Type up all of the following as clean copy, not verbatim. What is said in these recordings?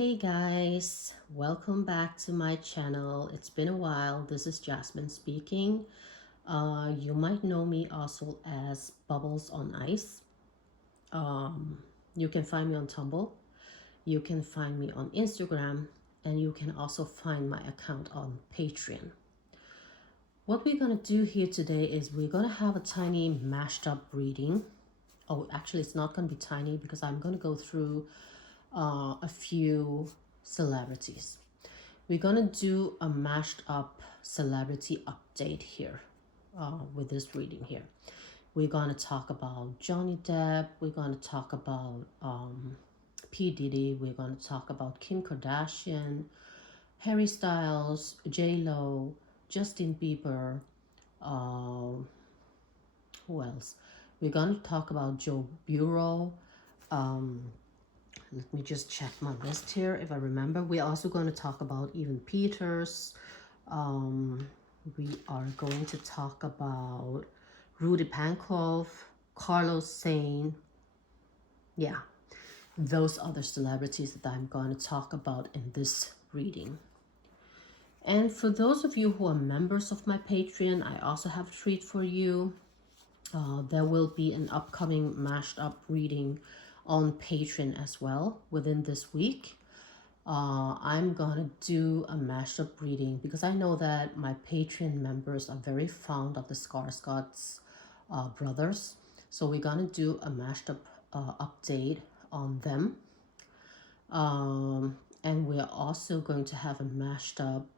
Hey guys, welcome back to my channel. It's been a while. This is Jasmine speaking. You might know me also as Bubbles on Ice. You can find me on Tumblr. You can find me on Instagram, and you can also find my account on Patreon. What we're gonna do here today is we're gonna have a tiny mashed up reading. Oh, actually, it's not gonna be tiny because I'm gonna go through a few celebrities. We're gonna do a mashed up celebrity update here with this reading here. We're gonna talk about Johnny Depp. We're gonna talk about P. Diddy. We're gonna talk about Kim Kardashian, Harry Styles, J-Lo, Justin Bieber. Who else? We're gonna talk about Joe Bureau. Let me just check my list here if I remember. We're also going to talk about Even Peters. We are going to talk about Rudy Pankow, Carlos Sainz. Yeah, those other celebrities that I'm going to talk about in this reading. And for those of you who are members of my Patreon, I also have a treat for you. There will be an upcoming mashed up reading on Patreon as well within this week. I'm gonna do a mashed up reading because I know that my Patreon members are very fond of the Skarsgård's brothers. So we're gonna do a mashed up update on them. And we're also going to have a mashed up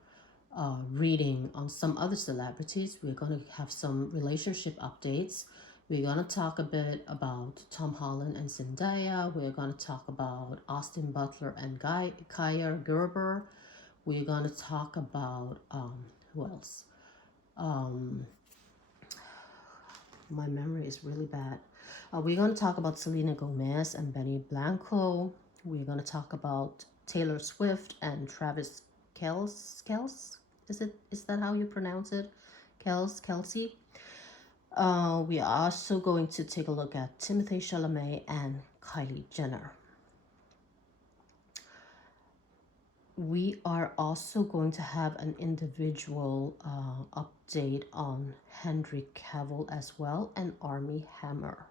reading on some other celebrities. We're going to have some relationship updates. We're going to talk a bit about Tom Holland and Zendaya. We're going to talk about Austin Butler and Kaya Gerber. We're going to talk about, who else? My memory is really bad. We're going to talk about Selena Gomez and Benny Blanco. We're going to talk about Taylor Swift and Travis Kelce. Is that how you pronounce it? Kelsey. We are also going to take a look at Timothée Chalamet and Kylie Jenner. We are also going to have an individual update on Henry Cavill as well and Armie Hammer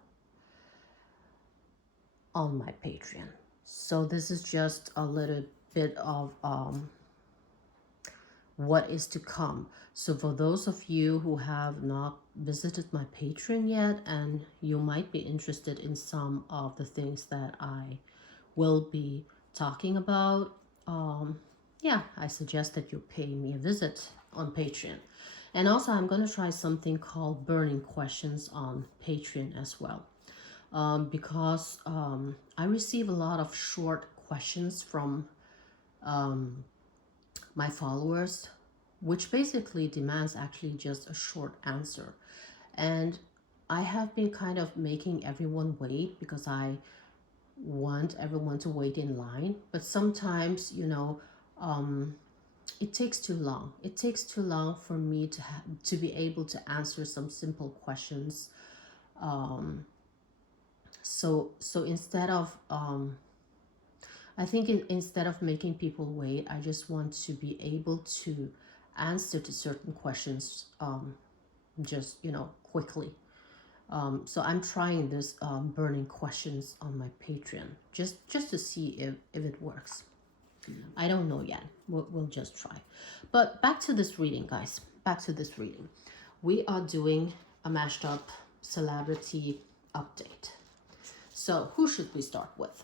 on my Patreon. So this is just a little bit of what is to come. So for those of you who have not visited my Patreon yet and you might be interested in some of the things that I will be talking about, yeah, I suggest that you pay me a visit on Patreon. And also I'm going to try something called burning questions on Patreon as well, because I receive a lot of short questions from my followers, which basically demands actually just a short answer. And I have been kind of making everyone wait because I want everyone to wait in line. But sometimes, you know, it takes too long. It takes too long for me to be able to answer some simple questions. So instead of I think instead of making people wait, I just want to be able to answer to certain questions just, you know, quickly. So I'm trying this burning questions on my Patreon just to see if it works. I don't know yet. We'll just try. But back to this reading, guys. Back to this reading. We are doing a mashed up celebrity update. So who should we start with?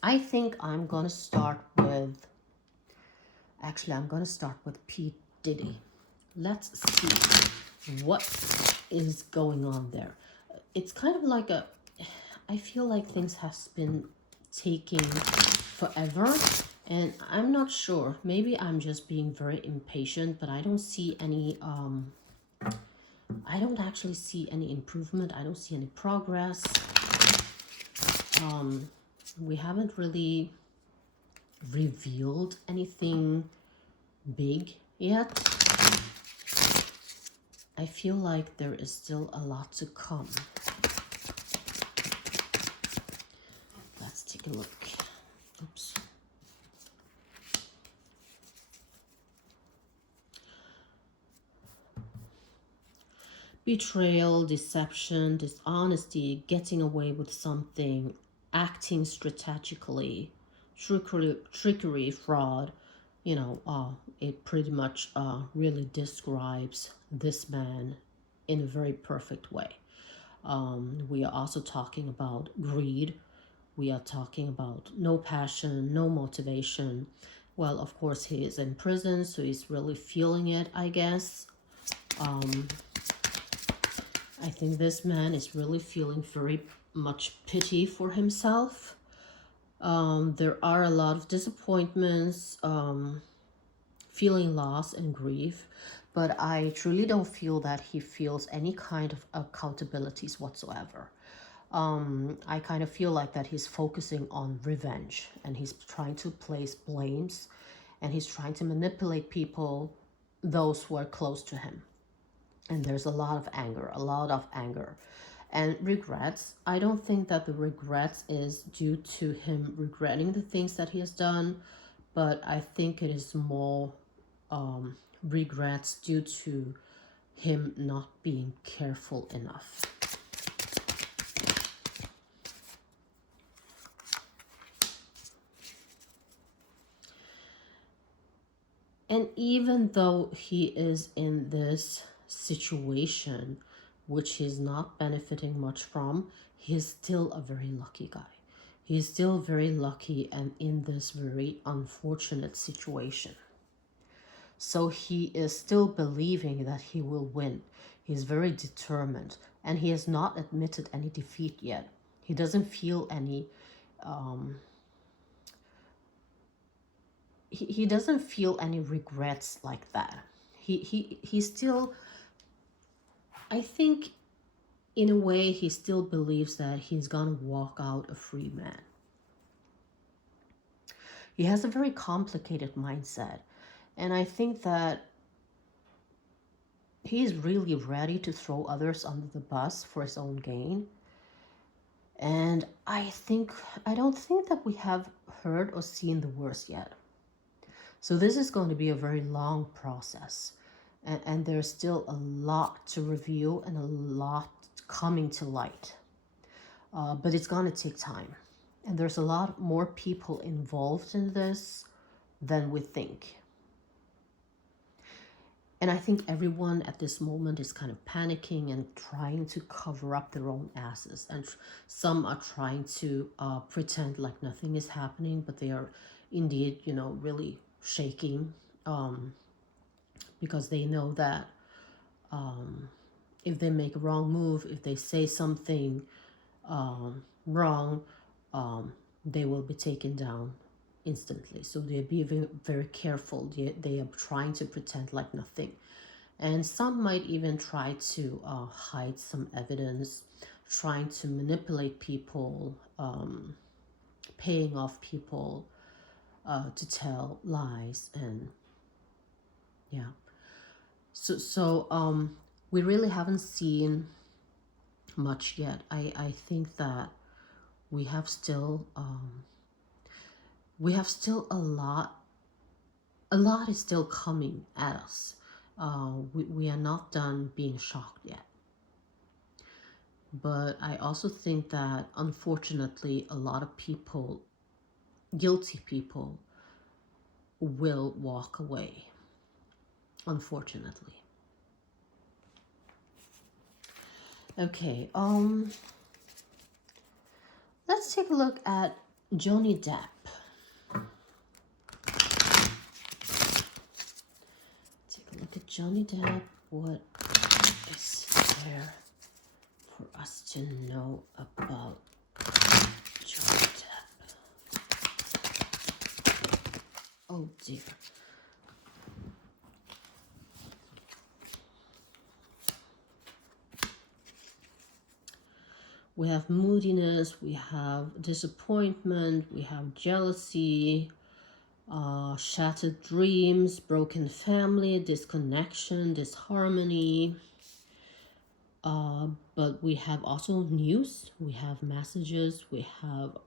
I think I'm going to start with, actually, I'm going to start with P. Diddy. Let's see what is going on there. It's kind of like I feel like things have been taking forever, and I'm not sure. Maybe I'm just being very impatient, but I don't see any, I don't actually see any improvement. I don't see any progress. We haven't really revealed anything big yet. I feel like there is still a lot to come. Let's take a look. Oops. betrayal, deception, dishonesty, getting away with something, acting strategically, trickery, fraud. It pretty much really describes this man in a very perfect way. We are also talking about greed. We are talking about no passion, no motivation. Well, of course, he is in prison, so he's really feeling it, I guess. I think this man is really feeling very much pity for himself. There are a lot of disappointments, feeling loss and grief, but I truly don't feel that he feels any kind of accountabilities whatsoever. I kind of feel like that he's focusing on revenge, and he's trying to place blames, and he's trying to manipulate people, those who are close to him. And there's a lot of anger. And regrets, I don't think that the regrets is due to him regretting the things that he has done, but I think it is more regrets due to him not being careful enough. And even though he is in this situation, which he's not benefiting much from, he's still a very lucky guy. He's still very lucky and in this very unfortunate situation. So he is still believing that he will win. He's very determined, and he has not admitted any defeat yet. He doesn't feel any he doesn't feel any regrets like that. He still, I think in a way, he still believes that he's gonna walk out a free man. He has a very complicated mindset, and I think that he's really ready to throw others under the bus for his own gain. And I don't think that we have heard or seen the worst yet. So this is going to be a very long process, and there's still a lot to review and a lot coming to light. But it's going to take time, and there's a lot more people involved in this than we think. And I think everyone at this moment is kind of panicking and trying to cover up their own asses. And some are trying to pretend like nothing is happening, but they are indeed, really shaking, because they know that if they make a wrong move, if they say something wrong, they will be taken down instantly. So they're being very careful. They are trying to pretend like nothing. And some might even try to hide some evidence, trying to manipulate people, paying off people to tell lies. And yeah. So we really haven't seen much yet. I think that we have still a lot is still coming at us. We are not done being shocked yet. But I also think that, unfortunately, a lot of people, guilty people, will walk away, unfortunately. Okay, let's take a look at Johnny Depp. Look at Johnny Depp. What is there for us to know about Johnny Depp? Oh dear. We have moodiness, we have disappointment, we have jealousy, shattered dreams, broken family, disconnection, disharmony. But we have also news, we have messages, we have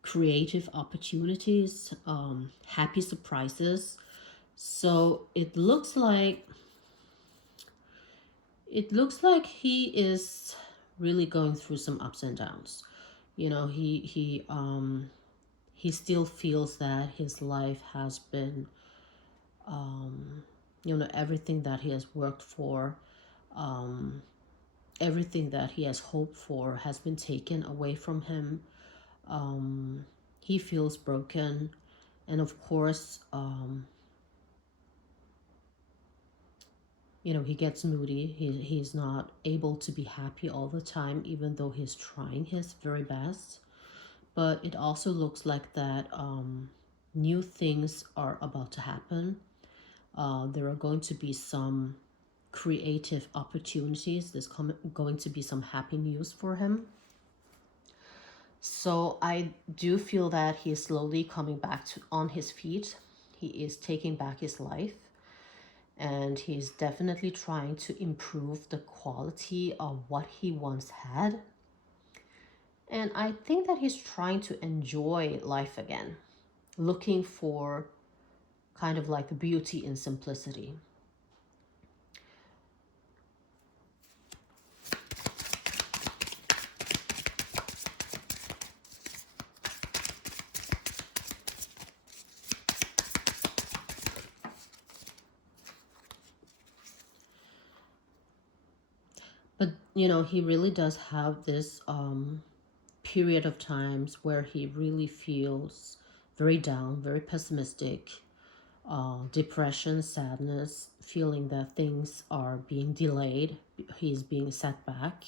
creative opportunities, happy surprises. So it looks like it looks like he is really going through some ups and downs. You know, he still feels that his life has been, you know, everything that he has worked for, um, everything that he has hoped for has been taken away from him. He feels broken, and of course, you know, he gets moody. He's not able to be happy all the time, even though he's trying his very best. But it also looks like that new things are about to happen. There are going to be some creative opportunities. There's going to be some happy news for him. So I do feel that he is slowly coming back on his feet. He is taking back his life, and he's definitely trying to improve the quality of what he once had. And I think that he's trying to enjoy life again, looking for kind of like beauty in simplicity. But, you know, he really does have this period of times where he really feels very down, very pessimistic, depression, sadness, feeling that things are being delayed, he's being set back.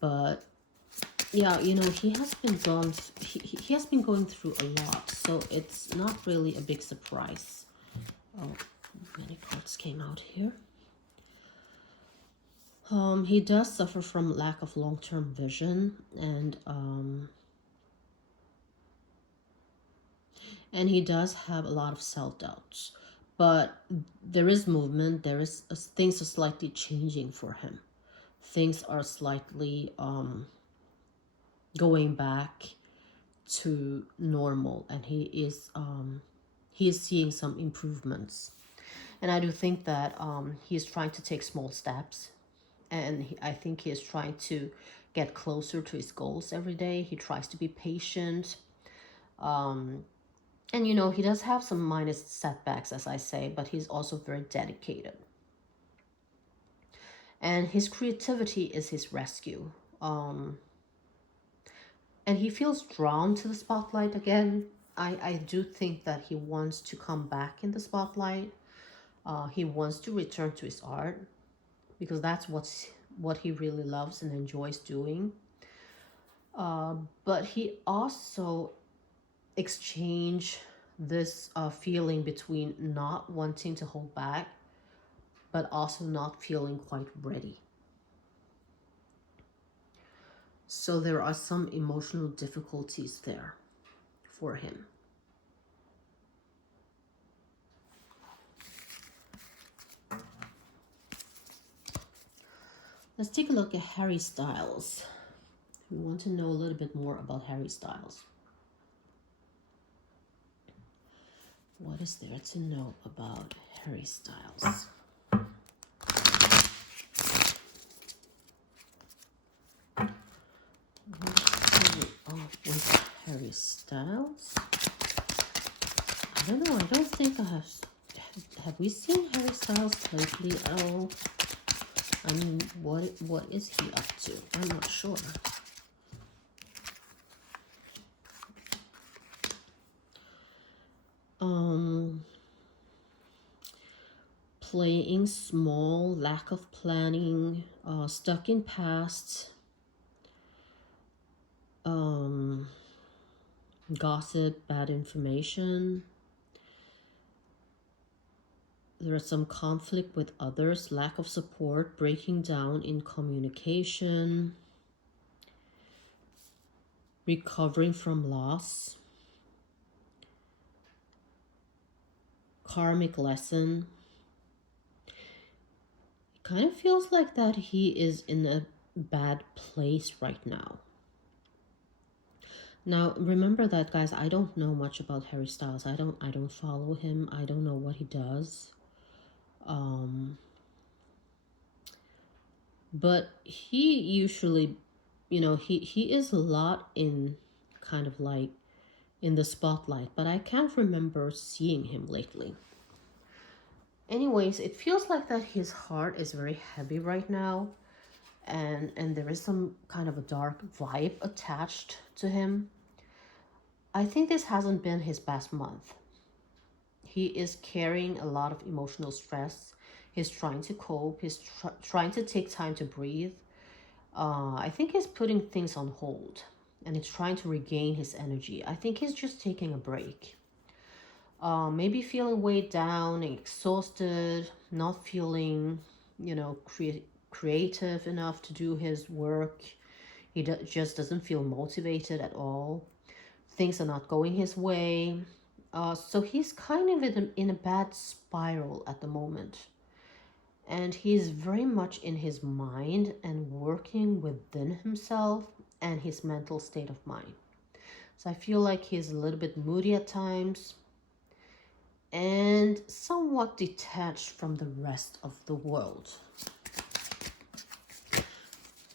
But yeah, you know, he has been going through a lot, so it's not really a big surprise. Oh, many cards came out here. He does suffer from lack of long-term vision, and he does have a lot of self-doubts. But there is movement. There is things are slightly changing for him. Things are slightly going back to normal, and he is seeing some improvements. And I do think that he is trying to take small steps, and I think he is trying to get closer to his goals every day. He tries to be patient. And you know, he does have some minor setbacks, as I say, but he's also very dedicated. And his creativity is his rescue. And he feels drawn to the spotlight again. I do think that he wants to come back in the spotlight. He wants to return to his art, because that's what he really loves and enjoys doing. But he also exchange this feeling between not wanting to hold back, but also not feeling quite ready. So there are some emotional difficulties there for him. Let's take a look at Harry Styles. We want to know a little bit more about Harry Styles. What is there to know about Harry Styles? With Harry Styles? I don't know. I don't think I have. Have we seen Harry Styles lately at all? I mean, what is he up to? I'm not sure. Playing small, lack of planning, stuck in past, gossip, bad information. There is some conflict with others, lack of support, breaking down in communication, recovering from loss, karmic lesson. It kind of feels like that he is in a bad place right now. Now, remember that, guys, I don't know much about Harry Styles. I don't follow him. I don't know what he does. But he usually, he is a lot in kind of like in the spotlight, but I can't remember seeing him lately. Anyways, it feels like that his heart is very heavy right now, and there is some kind of a dark vibe attached to him. I think this hasn't been his best month. He is carrying a lot of emotional stress. He's trying to cope. He's trying to take time to breathe. I think he's putting things on hold and he's trying to regain his energy. I think he's just taking a break. Maybe feeling weighed down and exhausted, not feeling, creative enough to do his work. He just doesn't feel motivated at all. Things are not going his way. So he's kind of in a bad spiral at the moment. And he's very much in his mind and working within himself and his mental state of mind. So I feel like he's a little bit moody at times and somewhat detached from the rest of the world.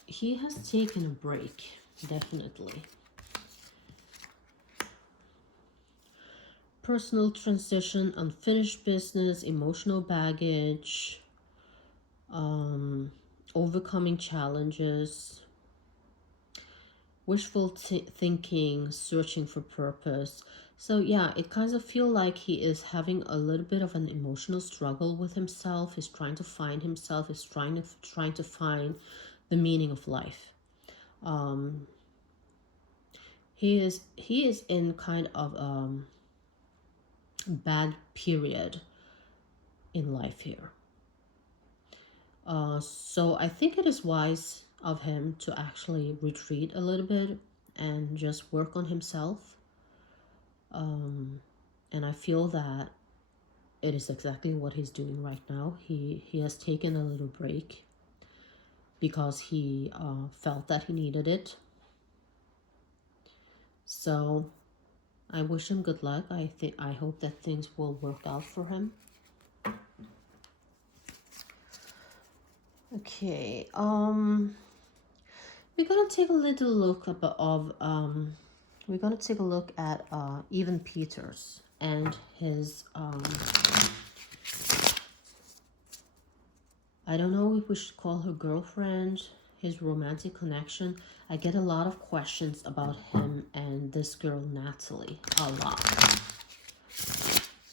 He has taken a break, definitely. Personal transition, unfinished business, emotional baggage, overcoming challenges, wishful thinking, searching for purpose. So yeah, it kind of feel like he is having a little bit of an emotional struggle with himself. He's trying to find himself. He's trying to find the meaning of life. He is in kind of bad period in life here. So I think it is wise of him to actually retreat a little bit and just work on himself. And I feel that it is exactly what he's doing right now. He has taken a little break because he felt that he needed it. So I wish him good luck. I hope that things will work out for him. Okay, we're gonna take a little look we're gonna take a look at Evan Peters and his I don't know if we should call her girlfriend, his romantic connection. I get a lot of questions about him and this girl Natalie, a lot.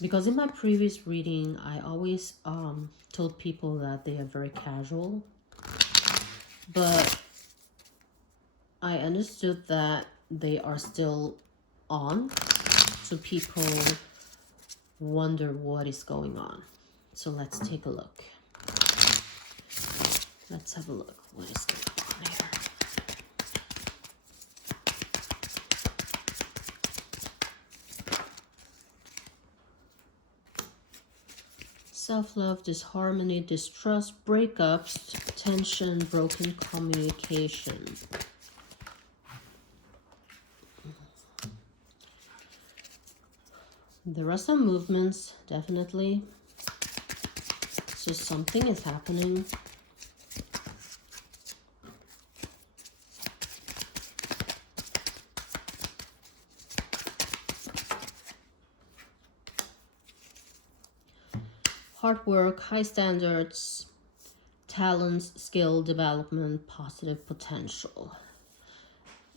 Because in my previous reading, I always told people that they are very casual. But I understood that they are still on. So people wonder what is going on. So let's take a look. Let's have a look. What is going on here? Self-love, disharmony, distrust, breakups, tension, broken communication. There are some movements, definitely. So something is happening. Hard work, high standards, talents, skill development, positive potential.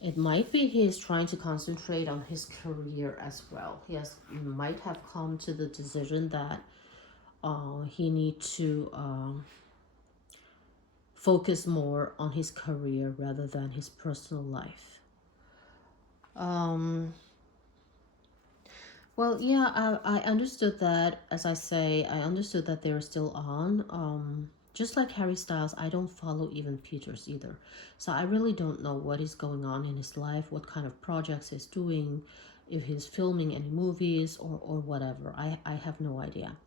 It might be he's trying to concentrate on his career as well. He might have come to the decision that he needs to focus more on his career rather than his personal life. Well, yeah, I understood that, as I say, I understood that they're still on. Just like Harry Styles, I don't follow Evan Peters either. So I really don't know what is going on in his life, what kind of projects he's doing, if he's filming any movies or whatever. I have no idea.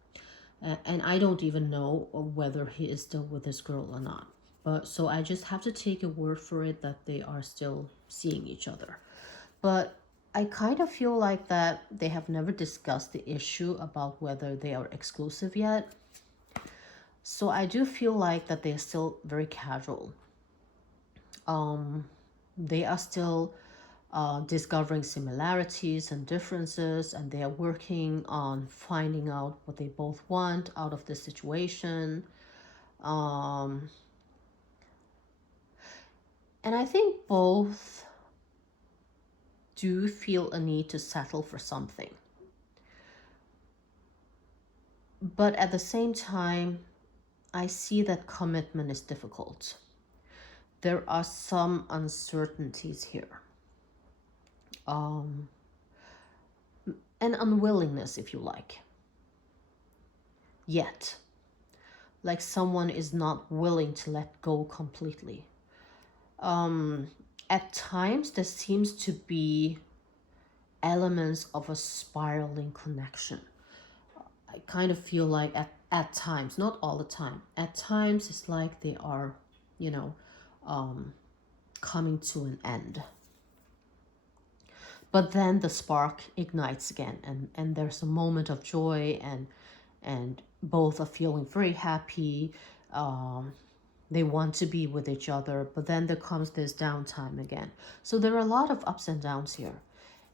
And I don't even know whether he is still with this girl or not. But so I just have to take a word for it that they are still seeing each other. But I kind of feel like that they have never discussed the issue about whether they are exclusive yet. So I do feel like that they're still very casual. They are still discovering similarities and differences, and they are working on finding out what they both want out of the situation. Um, and I think both do feel a need to settle for something. But at the same time, I see that commitment is difficult. There are some uncertainties here. Um, an unwillingness, if you like. Yet, like someone is not willing to let go completely. Um, at times, there seems to be elements of a spiraling connection. I kind of feel like at times, not all the time, at times it's like they are, you know, um, coming to an end. But then the spark ignites again, and there's a moment of joy, and both are feeling very happy. They want to be with each other, but then there comes this downtime again. So there are a lot of ups and downs here,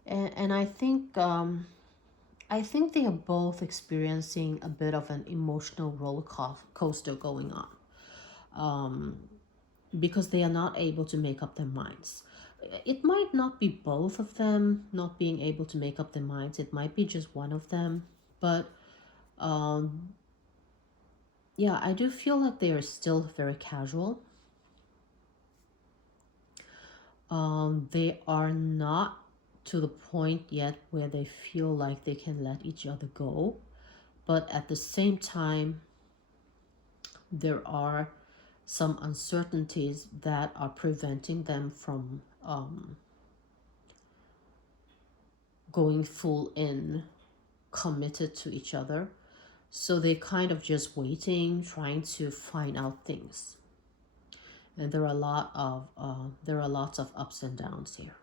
and I think they are both experiencing a bit of an emotional roller coaster going on, because they are not able to make up their minds. It might not be both of them not being able to make up their minds. It might be just one of them, but yeah, I do feel like they are still very casual. They are not to the point yet where they feel like they can let each other go, but at the same time, there are some uncertainties that are preventing them from going full in, committed to each other. So they kind of just waiting, trying to find out things. And there are lots of ups and downs here.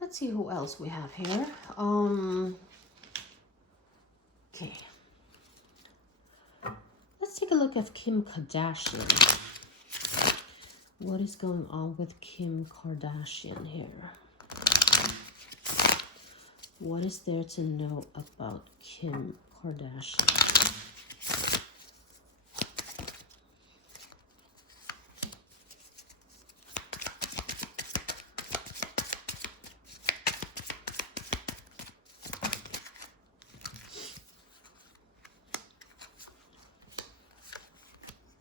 Let's see who else we have here. Okay. Let's take a look at Kim Kardashian. What is going on with Kim Kardashian here? What is there to know about Kim Kardashian?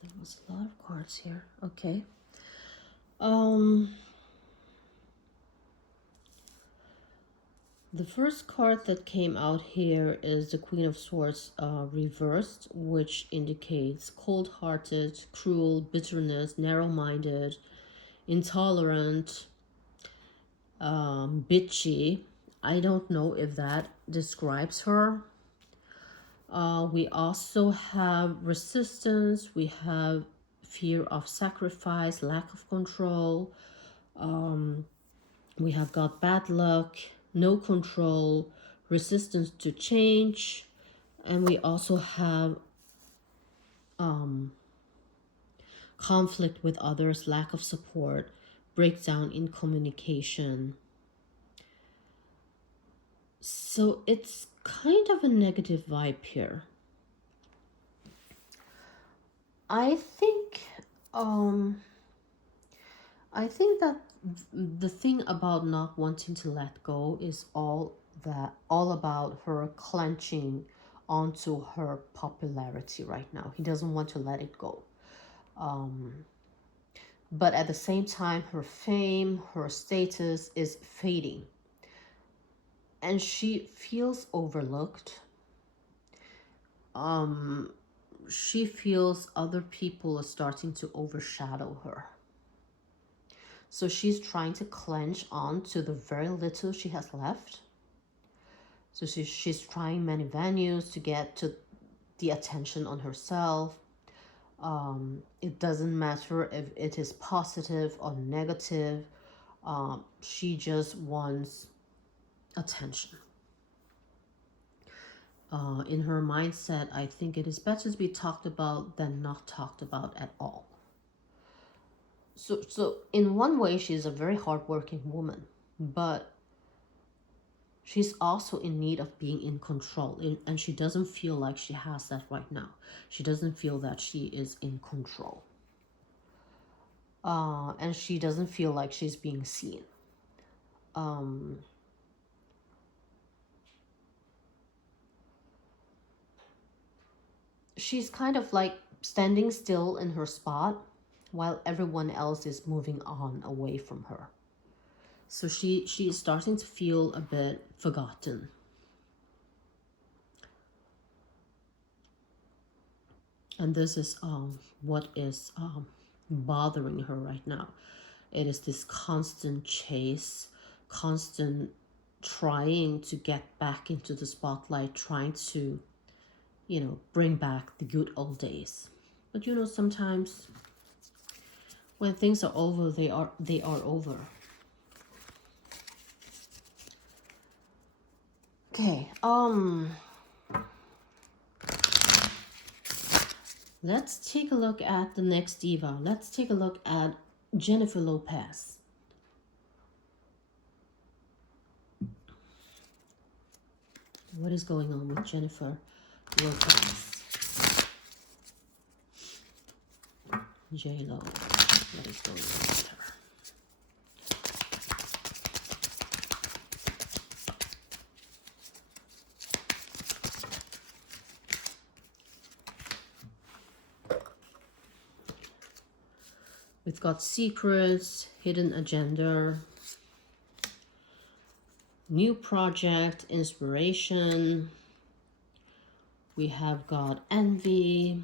There was a lot of cards here. Okay. The first card that came out here is the Queen of Swords reversed, which indicates cold-hearted, cruel, bitterness, narrow-minded, intolerant, bitchy. I don't know if that describes her. We also have resistance. We have fear of sacrifice, lack of control. We have got bad luck, no control, resistance to change, and we also have conflict with others, lack of support, breakdown in communication. So it's kind of a negative vibe here. I think that the thing about not wanting to let go is all about her clenching onto her popularity right now. He doesn't want to let it go. But at the same time, her fame, her status is fading. And she feels overlooked. She feels other people are starting to overshadow her. So she's trying to clench on to the very little she has left. So she's trying many venues to get to the attention on herself. It doesn't matter if it is positive or negative. She just wants attention. In her mindset, I think it is better to be talked about than not talked about at all. So in one way, she's a very hardworking woman, but she's also in need of being in control, and she doesn't feel like she has that right now. She doesn't feel that she is in control. And she doesn't feel like she's being seen. She's kind of like standing still in her spot while everyone else is moving on away from her. So she is starting to feel a bit forgotten. And this is what is bothering her right now. It is this constant chase, constant trying to get back into the spotlight, trying to, bring back the good old days. But sometimes when things are over, they are over. Okay, let's take a look at the next diva. Let's take a look at Jennifer Lopez. What is going on with Jennifer Lopez? J-Lo. What is going on with her? We've got secrets, hidden agenda, new project, inspiration. We have got envy,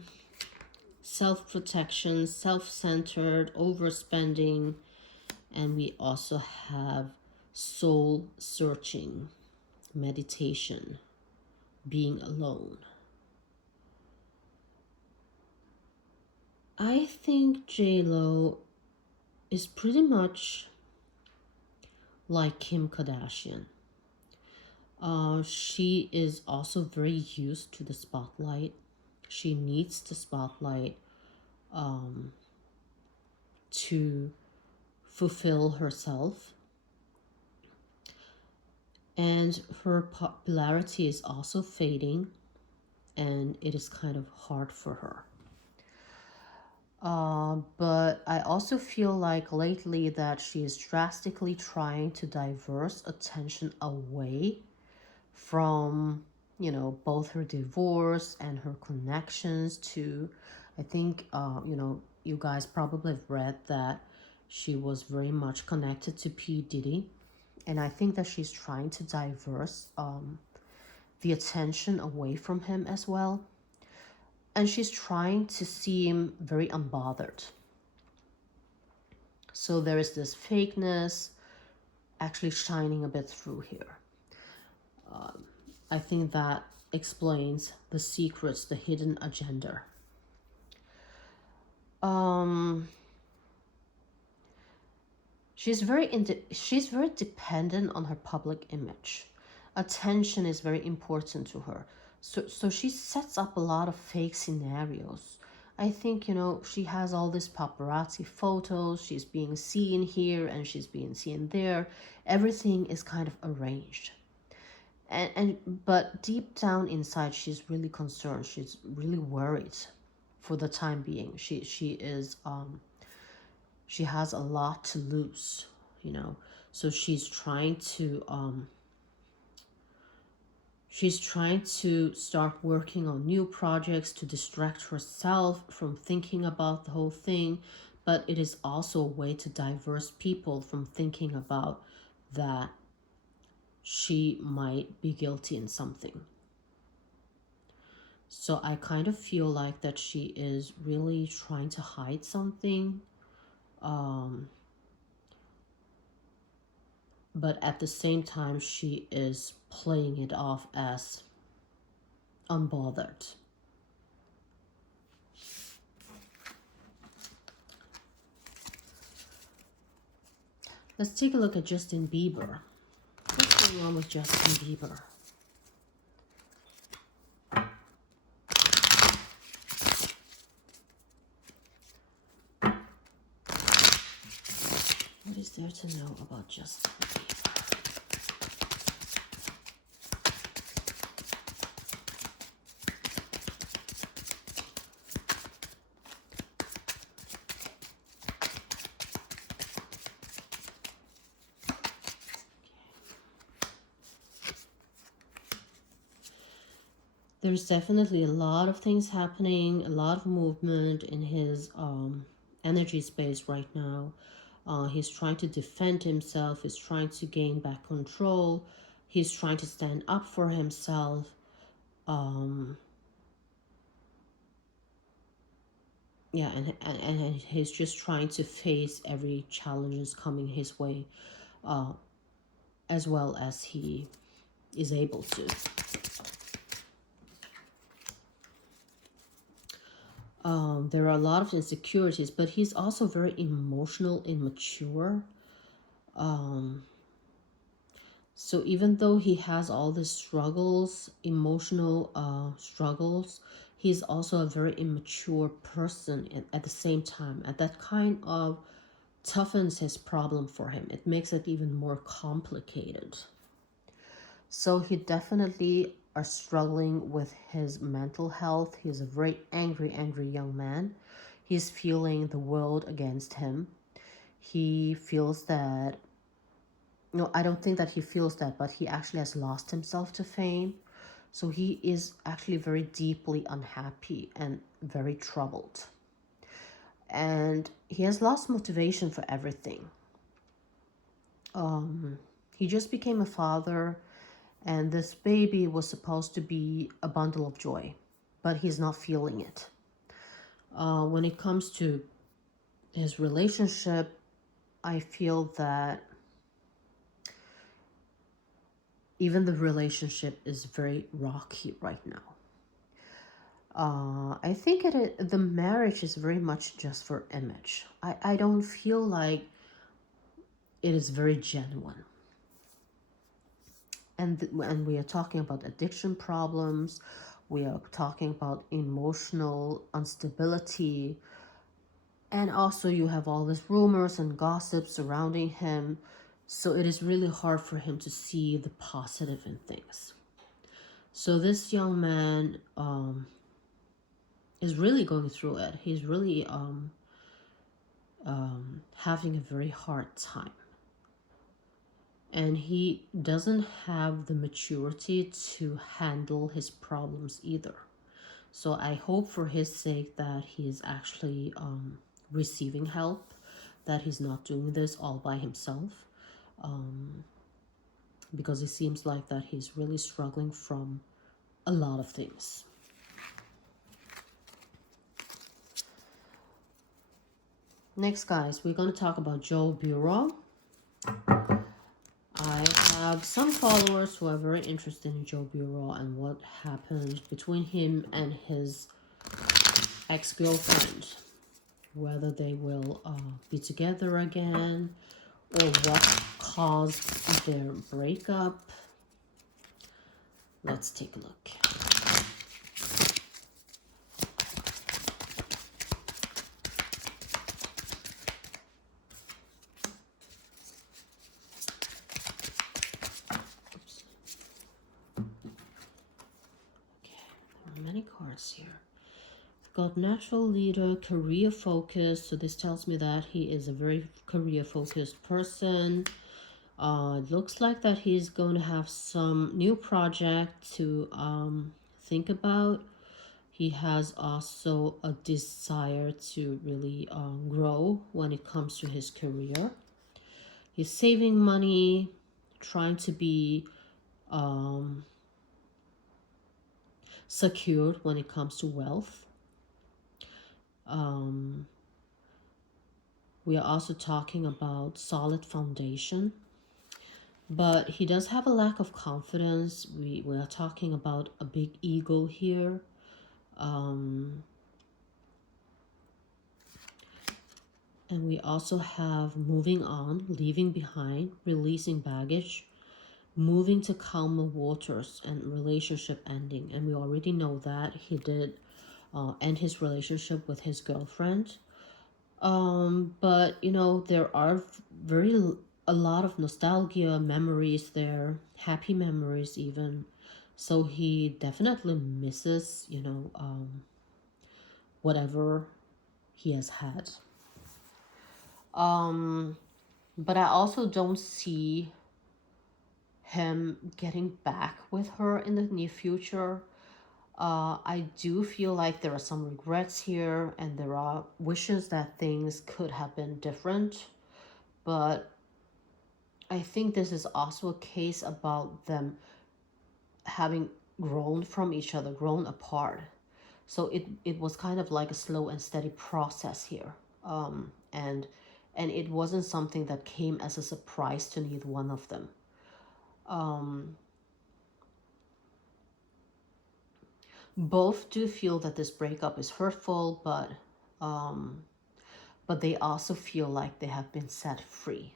self-protection, self-centered, overspending, and we also have soul searching, meditation, being alone. I think J-Lo is pretty much like Kim Kardashian. She is also very used to the spotlight. She needs the spotlight to fulfill herself. And her popularity is also fading, and it is kind of hard for her. But I also feel like lately that she is drastically trying to divert attention away from, both her divorce and her connections to, I think, you guys probably have read that she was very much connected to Diddy. And I think that she's trying to divert the attention away from him as well. And she's trying to seem very unbothered. So there is this fakeness actually shining a bit through here. I think that explains the secrets, the hidden agenda. She's very dependent on her public image. Attention is very important to her. So she sets up a lot of fake scenarios. I think, she has all these paparazzi photos. She's being seen here and she's being seen there. Everything is kind of arranged. But deep down inside, she's really concerned. She's really worried for the time being. She has a lot to lose, So she's trying to start working on new projects to distract herself from thinking about the whole thing, but it is also a way to divert people from thinking about that she might be guilty in something. So I kind of feel like that she is really trying to hide something. But at the same time, she is playing it off as unbothered. Let's take a look at Justin Bieber. What's going going on with Justin Bieber? What is there to know about Justin Bieber? There's definitely a lot of things happening, a lot of movement in his energy space right now. He's trying to defend himself. He's trying to gain back control. He's trying to stand up for himself. Yeah, and he's just trying to face every challenge coming his way, as well as he is able to. There are a lot of insecurities, but he's also very emotional, immature. So even though he has all these struggles, emotional struggles, he's also a very immature person at the same time. And that kind of toughens his problem for him. It makes it even more complicated. So he definitely are struggling with his mental health. He's a very angry young man. He's feeling the world against him. He feels that, no, I don't think that he feels that, but he actually has lost himself to fame. So he is actually very deeply unhappy and very troubled. And he has lost motivation for everything. He just became a father, and this baby was supposed to be a bundle of joy, but he's not feeling it. When it comes to his relationship, I feel that even the relationship is very rocky right now. I think the marriage is very much just for image. I don't feel like it is very genuine. And we are talking about addiction problems. We are talking about emotional instability. And also you have all these rumors and gossip surrounding him. So it is really hard for him to see the positive in things. So this young man is really going through it. He's really having a very hard time. And he doesn't have the maturity to handle his problems either. So I hope for his sake that he's actually receiving help, that he's not doing this all by himself, because it seems like that he's really struggling from a lot of things. Next, guys, we're going to talk about Joe Alwyn. I have some followers who are very interested in Joe Alwyn and what happened between him and his ex-girlfriend. Whether they will be together again, or what caused their breakup. Let's take a look. Many cards here. Got natural leader, career focused. So this tells me that he is a very career focused person. It looks like that he's going to have some new project to think about. He has also a desire to really grow when it comes to his career. He's saving money, trying to be secured when it comes to wealth. We are also talking about solid foundation, but he does have a lack of confidence. We are talking about a big ego here. And we also have moving on, leaving behind, releasing baggage. moving to calmer waters and relationship ending. And we already know that he did end his relationship with his girlfriend. But you know, there are a lot of nostalgia memories there, happy memories even. So he definitely misses, you know, whatever he has had. But I also don't see him getting back with her in the near future. I do feel like there are some regrets here, and there are wishes that things could have been different. But I think this is also a case about them having grown from each other, grown apart. So it was kind of like a slow and steady process here. And it wasn't something that came as a surprise to neither one of them. Both do feel that this breakup is hurtful, but they also feel like they have been set free.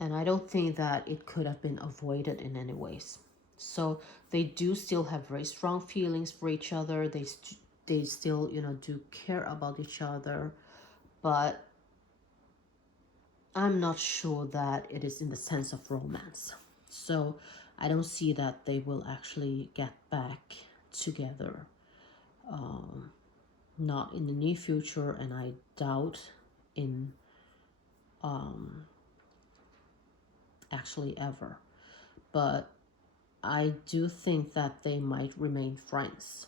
And I don't think that it could have been avoided in any ways. So they do still have very strong feelings for each other. They still, you know, do care about each other, but I'm not sure that it is in the sense of romance. So I don't see that they will actually get back together. Not in the near future, and I doubt in actually ever. But I do think that they might remain friends.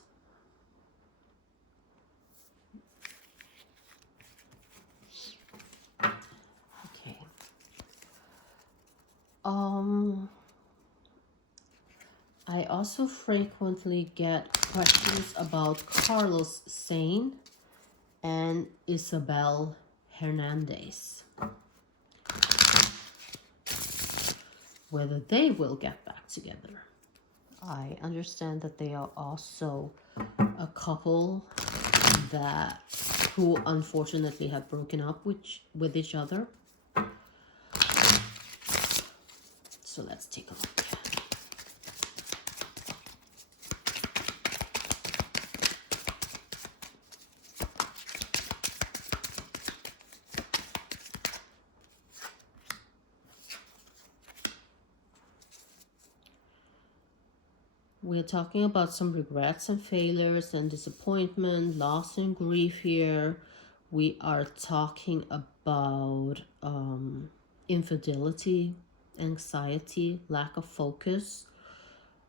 Okay. I also frequently get questions about Carlos Sainz and Isabel Hernandez, whether they will get back together. I understand that they are also a couple that who unfortunately have broken up with each other. So let's take a look. We're talking about some regrets and failures and disappointment, loss and grief here. We are talking about infidelity, anxiety, lack of focus.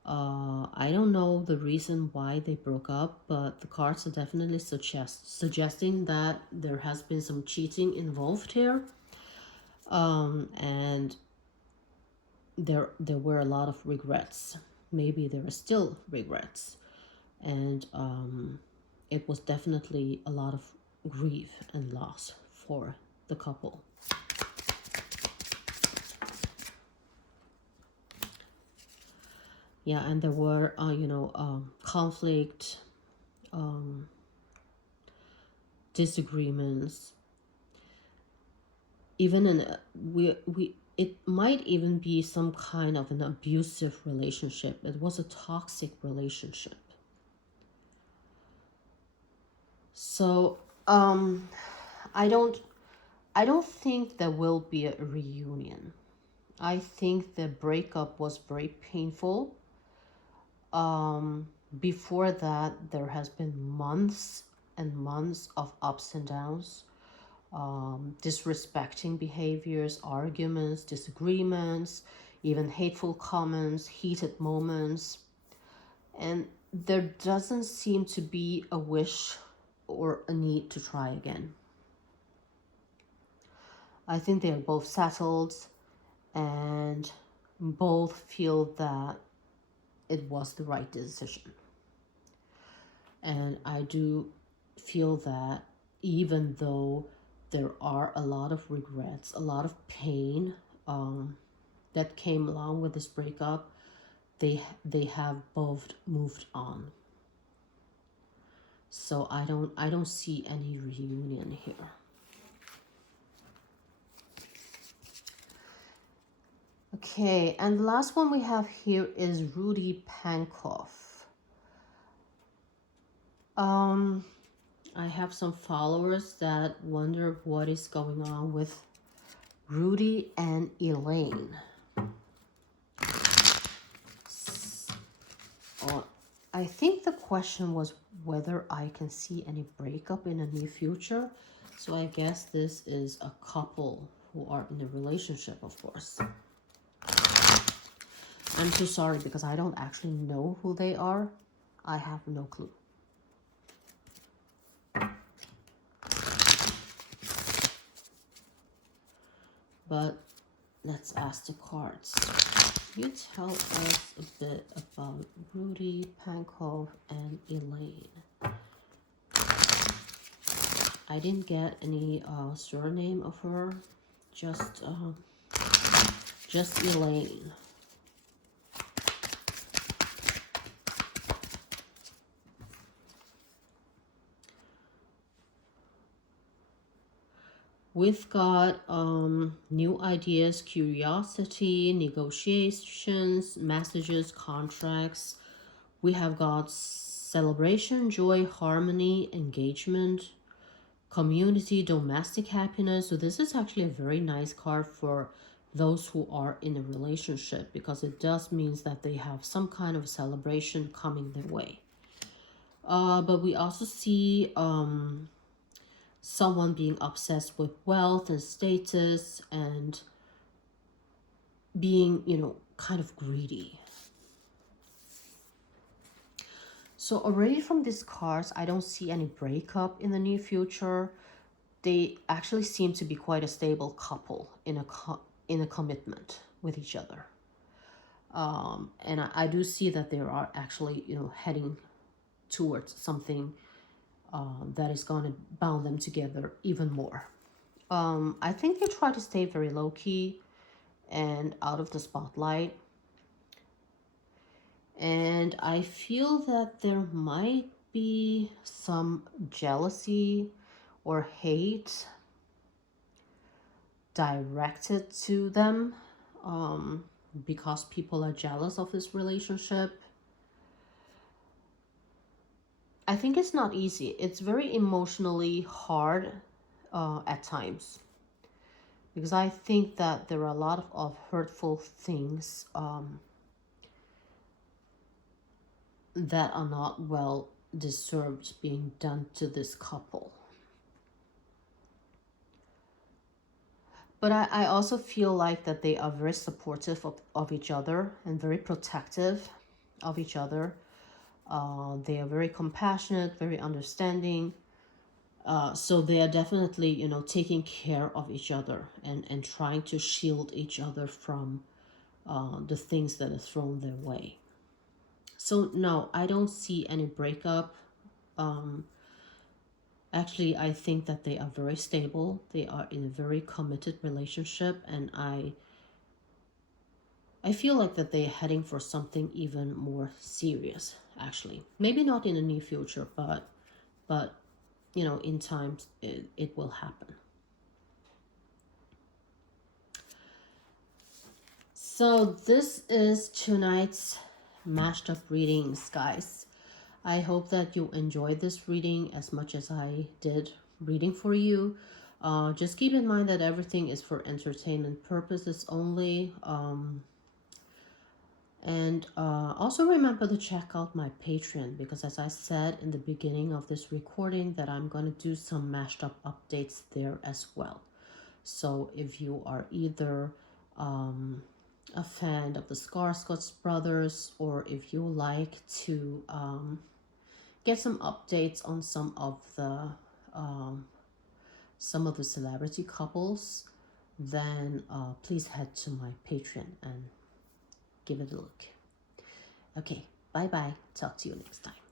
I don't know the reason why they broke up, but the cards are definitely suggesting that there has been some cheating involved here. And there were a lot of regrets. Maybe there are still regrets. And it was definitely a lot of grief and loss for the couple. Yeah, and there were, conflict, disagreements. Even it might even be some kind of an abusive relationship. It was a toxic relationship. So I don't think there will be a reunion. I think the breakup was very painful. Before that, there has been months and months of ups and downs, disrespecting behaviors, arguments, disagreements, even hateful comments, heated moments. And there doesn't seem to be a wish or a need to try again. I think they are both settled and both feel that it was the right decision. And I do feel that even though there are a lot of regrets, a lot of pain that came along with this breakup, they have both moved on. So I don't see any reunion here. Okay, and the last one we have here is Rudy Pankow. I have some followers that wonder what is going on with Rudy and Elaine. I think the question was whether I can see any breakup in the near future. So I guess this is a couple who are in a relationship, of course. I'm so sorry because I don't actually know who they are. I have no clue. But let's ask the cards. You tell us a bit about Rudy, Pankow, and Elaine. I didn't get any surname of her, just Elaine. We've got new ideas, curiosity, negotiations, messages, contracts. We have got celebration, joy, harmony, engagement, community, domestic happiness. So this is actually a very nice card for those who are in a relationship, because it does means that they have some kind of celebration coming their way. But we also see someone being obsessed with wealth and status and being, kind of greedy. So already from these cards, I don't see any breakup in the near future. They actually seem to be quite a stable couple in a commitment with each other. And I do see that they are actually, heading towards something that is going to bound them together even more. I think they try to stay very low-key and out of the spotlight. And I feel that there might be some jealousy or hate directed to them because people are jealous of this relationship. I think it's not easy. It's very emotionally hard at times, because I think that there are a lot of hurtful things that are not well deserved being done to this couple. But I also feel like that they are very supportive of each other and very protective of each other. They are very compassionate, very understanding. So they are definitely, taking care of each other and trying to shield each other from the things that are thrown their way. So no, I don't see any breakup. Actually, I think that they are very stable. They are in a very committed relationship, and I feel like that they're heading for something even more serious, actually. Maybe not in the near future, but in time it will happen. So this is tonight's mashed up readings, guys. I hope that you enjoyed this reading as much as I did reading for you. Just keep in mind that everything is for entertainment purposes only. And also remember to check out my Patreon, because as I said in the beginning of this recording, that I'm going to do some mashed up updates there as well. So if you are either a fan of the Skarsgård brothers, or if you like to get some updates on some of the celebrity couples, then please head to my Patreon and give it a look. Okay, bye bye. Talk to you next time.